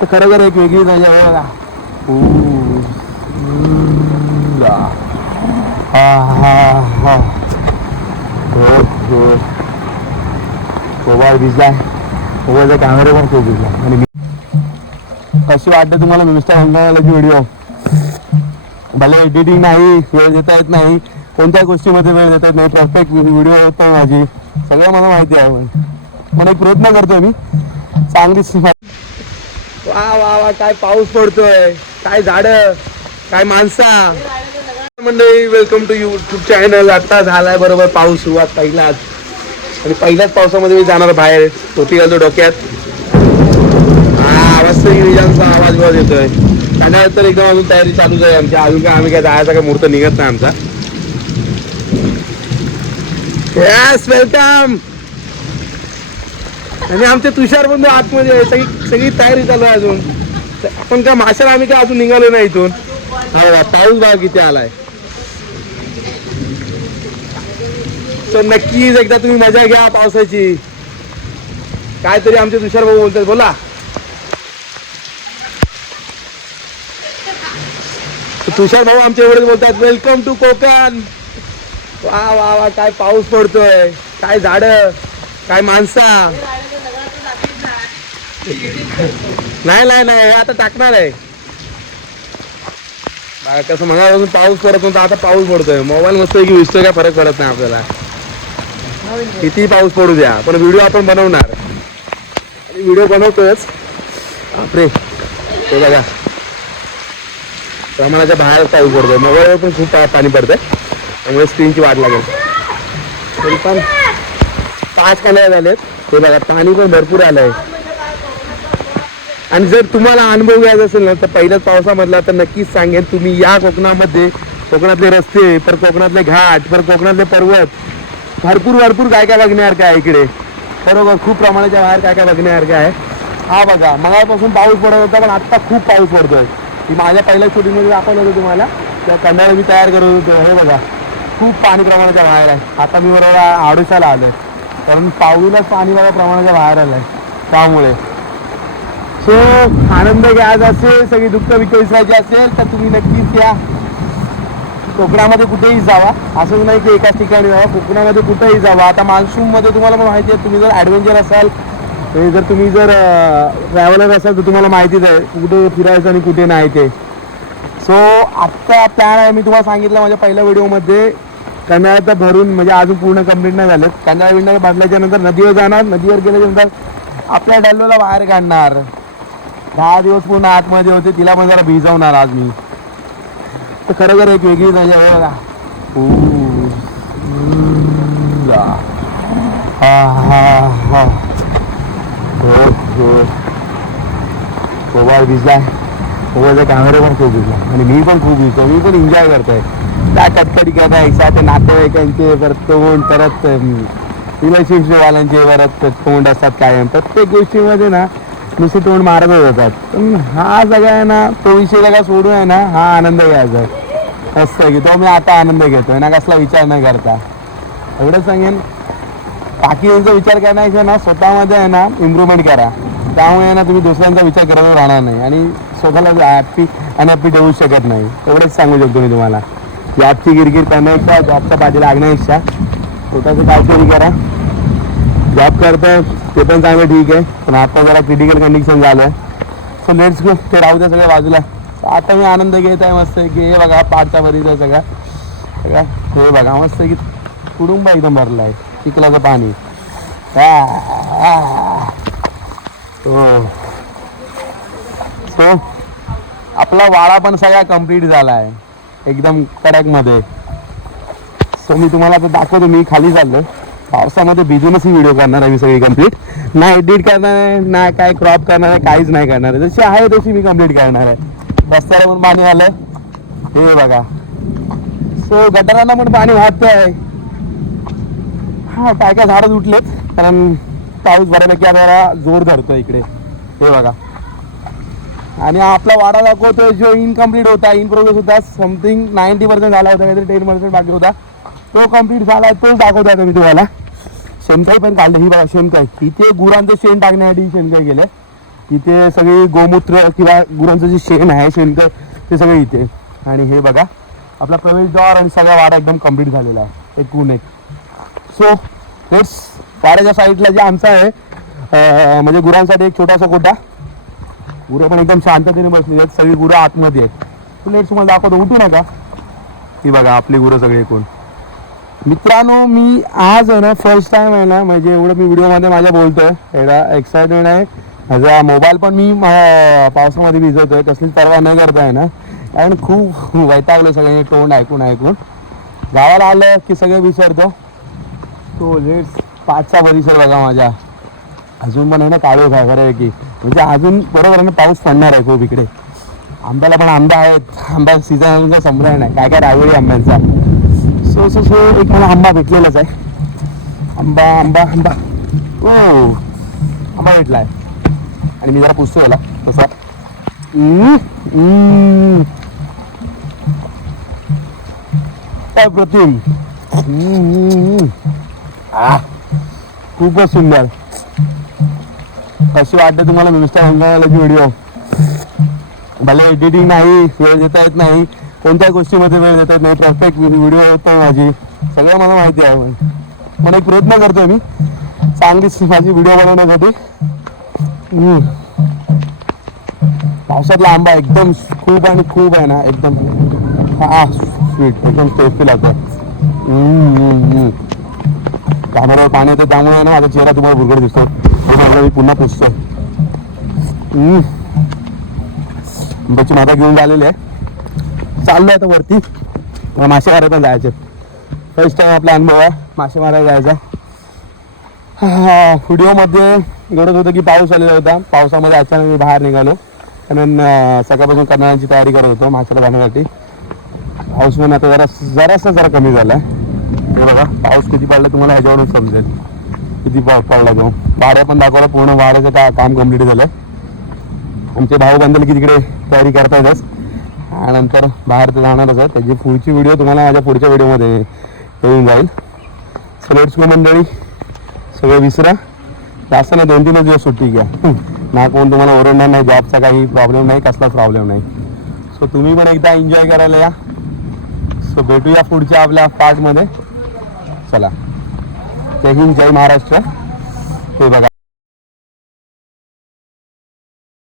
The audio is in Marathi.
तर खरोखर एक वेगळी मजा आहे बघा. मोबाईल भिजलाय, मोबाईलचा कॅमेरा पण खूप भिजला. आणि कशी वाटते तुम्हाला मिस्टर अंगावाल्याची व्हिडिओ? भले एडिटिंग नाही, वेळ देता येत नाही, कोणत्याही गोष्टीमध्ये वेळ देता येत नाही, परफेक्ट व्हिडिओ होत नाही माझी, सगळं मला माहिती आहे. पण एक प्रयत्न करतोय मी चांगली. वा वा वा, काय पाऊस पडतोय, काय झाडं, काय माणसा मंडळी. Welcome to YouTube channel. आता झालाय बरोबर पाऊस सुरुवात पहिलाच, आणि पहिल्याच पावसामध्ये मी जाणार बाहेर. टोपी घालतो डोक्यात. आवाज आवाज येतोय. त्यानंतर एकदम अजून तयारी चालूच आहे आमची. अजून काय आम्ही काय जायचा काय मुहूर्त निघत नाही आमचा. Yes, welcome. आणि आमचे तुषार बंधू आतमध्ये, सगळी तयारी चालू आहे अजून. आपण काय माशाला आम्ही काय अजून निघालो नाही इथून. हा पाऊस बघा किती आलाय. तर नक्कीच एकदा तुम्ही मजा घ्या पावसाची. काहीतरी आमचे तुषार भाऊ बोलतात, बोला. तुषार भाऊ आमच्या एवढेच बोलतात, वेलकम टू कोकण. वा वा वा, काय पाऊस पडतोय, काय झाडं, काय माणसा. नाही नाही नाही, आता टाकणार आहे. कसं म्हणाला पाऊस पडत नव्हता, आता पाऊस पडतोय. मोबाईल मस्त की विसतोय, काय फरक पडत नाही आपल्याला. किती पाऊस पडू द्या, पण व्हिडिओ आपण बनवणार. व्हिडिओ बनवतोयच. बापरे, ते बघा प्रमाणाच्या बाहेर पाऊस पडतोय. मोबाईलवर पण खूप पाणी पडतंय, त्यामुळे स्क्रीनची वाट लागेल. तरी पण 5 कॅमेरे झालेत. ते बघा पाणी पण भरपूर आलंय. आणि जर तुम्हाला अनुभव घ्यायचा असेल ना, तर पहिल्याच पावसामधला तर नक्कीच सांगेन. तुम्ही या कोकणामध्ये, कोकणातले रस्ते, पर कोकणातले घाट, पर कोकणातले पर्वत, भरपूर काय काय बघण्यासारखं आहे इकडे. बरोबर, खूप प्रमाणाच्या बाहेर काय काय बघण्यासारखं आहे. हा बघा, मगापासून पाऊस पडत होता, पण आत्ता खूप पाऊस पडतोय. मी माझ्या पहिल्या शूटिंगमध्ये दाखवलं होतं तुम्हाला, त्या कंडाळा मी तयार करत होतो. हे बघा, खूप पाणी प्रमाणाच्या बाहेर आहे. आता मी बरोबर आडोशाला आलो आहे, कारण पाऊलाच पाणी बघा प्रमाणाच्या बाहेर आलं आहे. त्यामुळे सो आनंद घ्यायचा असेल, सगळी दुःख विसरायची असेल, तर तुम्ही नक्कीच या कोकणामध्ये. कुठेही जावा, असंच नाही की एकाच ठिकाणी जावा, कोकणामध्ये कुठेही जावा. आता मान्सूनमध्ये तुम्हाला पण माहिती आहे, तुम्ही जर ॲडव्हेंचर असाल, जर तुम्ही जर ट्रॅव्हलर असाल, तर तुम्हाला माहितीच आहे कुठे फिरायचं आणि कुठे नाही ते. सो आत्ता प्लॅन आहे, मी तुम्हाला सांगितलं माझ्या पहिल्या व्हिडिओमध्ये. कंडाळा तर भरून म्हणजे अजून पूर्ण कंप्लीट नाही झालं. कंडाळा विंडाळा बांधल्याच्या नंतर नदीवर जाणार. नदीवर गेल्याच्यानंतर आपल्या डल्लोला बाहेर काढणार. 10 दिवस पूर्ण आतमध्ये होते, तिला पण जरा भिजवणार आज मी. तर खरोखर एक वेगळी मजा आहे बघा. मोबाईल भिजलाय, मोबाईलचा कॅमेरा पण खूप भिजला. आणि मी पण खूप भिजतो, मी पण एन्जॉय करतोय. काय कटकटी करता एकसाथ नातेवाईकांचे, परत तोंड, परत रिलेशनशिपवाल्यांचे परत तोंड असतात कायम. प्रत्येक गोष्टीमध्ये ना नुसते तोंड मारत जातात. पण हा सगळा आहे ना, तो विषय सगळा सोडून आहे ना, हा आनंद घ्यायचा आहे. असं की तो मी आता आनंद घेतोय ना, कसला विचार न करता. एवढं सांगेन, बाकी यांचा विचार करण्यापेक्षा ना स्वतःमध्ये आहे ना इम्प्रूव्हमेंट करा. त्यामुळे ना तुम्ही दुसऱ्यांचा विचार करत राहणार नाही, आणि स्वतःला हॅप्पी अनहॅप्पी ठेवू शकत नाही. एवढंच सांगू शकतो मी तुम्हाला. जॉबची गिरगिर करण्यापेक्षा, जॉबच्या पाठी लागण्यापेक्षा स्वतःचं काहीतरी करा. जॉब करतोय ते पण चांगलं, ठीक आहे, पण आता जरा क्रिटिकल कंडिशन झालं आहे. सो लेट्स गो, ते राहू द्या सगळ्या बाजूला. आता मी आनंद घेत आहे मस्त की. हे बघा पाठचा भरीचा सगळा सगळा, हे बघा मस्त की कुडुंब एकदम भरला आहे, चिखलाचं पाणी. सो आपला वाडा पण सगळा कंप्लीट झाला आहे एकदम कडकमध्ये. सो मी तुम्हाला आता दाखवतो. मी खाली चाललो, पावसामध्ये भिजूनच ही व्हिडिओ करणार आहे मी सगळी कंप्लीट. ना एडिट करणार आहे, ना काय क्रॉप करणार आहे, काहीच नाही करणार आहे. जशी आहे तशी मी कंप्लीट करणार आहे. रस्त्याला पण पाणी आलंय, हे बघा. सो गटारांना पण पाणी वाहतंय आहे. हा, काय काय झाडं उठलेत, कारण पाऊस बऱ्यापैकी आता जोर धरतो इकडे. हे बघा, आणि आपला वाडा दाखवतोय जो इनकम्प्लीट होता, इन प्रोग्रेस होता. समथिंग 90% झाला होता, काहीतरी 10% बाकी होता. तो कम्प्लीट झाला, तोच दाखवतो आता मी तुम्हाला. शेणकाई पण काढलं. ही बघा शेणकाई, इथे गुरांचं शेण टाकण्यासाठी शेणकाई केलं. इथे सगळी गोमूत्र किंवा गुरांचं जे शेण आहे शेणखत ते सगळे इथे. आणि हे बघा आपला प्रवेशद्वार आणि सगळा वाडा एकदम कम्प्लीट झालेला आहे एकूण एक. सो लेट्स वाड्याच्या साईडला जे आमचा आहे म्हणजे गुरांसाठी एक छोटासा कोटा. गुरं पण एकदम शांततेने बसली आहेत, सगळी गुरं आतमध्ये आहेत. तू लेट्स तुम्हाला दाखवतो, उठू नका. ही बघा आपली गुरं सगळी एकूण. मित्रांनो मी आज आहे ना फर्स्ट टाइम आहे ना म्हणजे एवढं मी व्हिडिओमध्ये माझ्या बोलतोय, एवढा एक्सायटेड आहे. माझा मोबाईल पण मी पावसामध्ये भिजवतोय, कसलीच परवा न करता आहे ना, कारण खूप वैतागलो सगळे तोंड ऐकून ऐकून. गावाला आलं की सगळे विसरतो. तो लेट्स 5चा परिसर बघा माझ्या अजून पण आहे ना काळो काय बऱ्यापैकी, म्हणजे अजून बरोबर आहे ना पाऊस पडणार आहे खूप इकडे. आंब्याला पण आंबा आहेत, आंबा सीझन अजून संपला नाही, काय काय रावळी आंब्यांचा. सो सो सो एक मला आंबा भेटलेलाच आहे. आंबा आंबा आंबा ओ आंबा भेटला आहे आणि मी जरा पुसतो याला तसा. अप्रतिम. खूपच सुंदर. कशी वाटते तुम्हाला इंस्टाग्रामची व्हिडिओ? भले एडिटिंग नाही, वेळ देता येत नाही, कोणत्याही गोष्टीमध्ये वेळ देता येत नाही, परफेक्ट व्हिडिओ होत नाही माझी, सगळं मला माहिती आहे. पण एक प्रयत्न करतोय मी चांगलीच माझी व्हिडिओ बनवण्यासाठी. पावसातला आंबा एकदम खूप आणि खूप आहे ना एकदम स्वीट, एकदम टेस्टी लागतं. कॅमेऱ्यावर पाणी येतं त्यामुळे ना माझा चेहरा तुम्हाला बुरगड दिसतो. मी पुन्हा पुसतो. आंब्याची माता घेऊन झालेली आहे, चाललो आता वरती. मासे मारायला पण जायचे. फर्स्ट टाइम आपला अनुभव आहे मासे मारायला जायचा. व्हिडिओमध्ये घडत होतं की पाऊस आलेला होता, पावसामध्ये अचानक मी बाहेर निघालो, कारण सकाळपासून करण्याची तयारी करत होतो माशाला जाण्यासाठी. पाऊस पण आता जरा कमी झाला आहे. हे बघा पाऊस किती पडला तुम्हाला ह्याच्यावरून समजेल किती पडला तो. वाड्या पण दाखवला, पूर्ण वाड्याचं काम कम्प्लीट झालं. आमचे भाऊ बांधले की तिकडे तयारी करतायतच, नंतर बाहेर तर जाणारच आहे. त्याची पुढची व्हिडिओ तुम्हाला माझ्या पुढच्या व्हिडिओमध्ये येऊन जाईल. सो लेट्स गो मंडळी, सगळं विसरा, जास्त नाही 2-3 दिवस सुट्टी घ्या. ना कोण तुम्हाला ओरडणार नाही, जॉबचा काही प्रॉब्लेम नाही, कसलाच प्रॉब्लेम नाही. सो तुम्ही पण एकदा एन्जॉय करायला या. सो भेटूया पुढच्या आपल्या पार्टमध्ये. चला, जय हिंद, जय महाराष्ट्र. हे बघा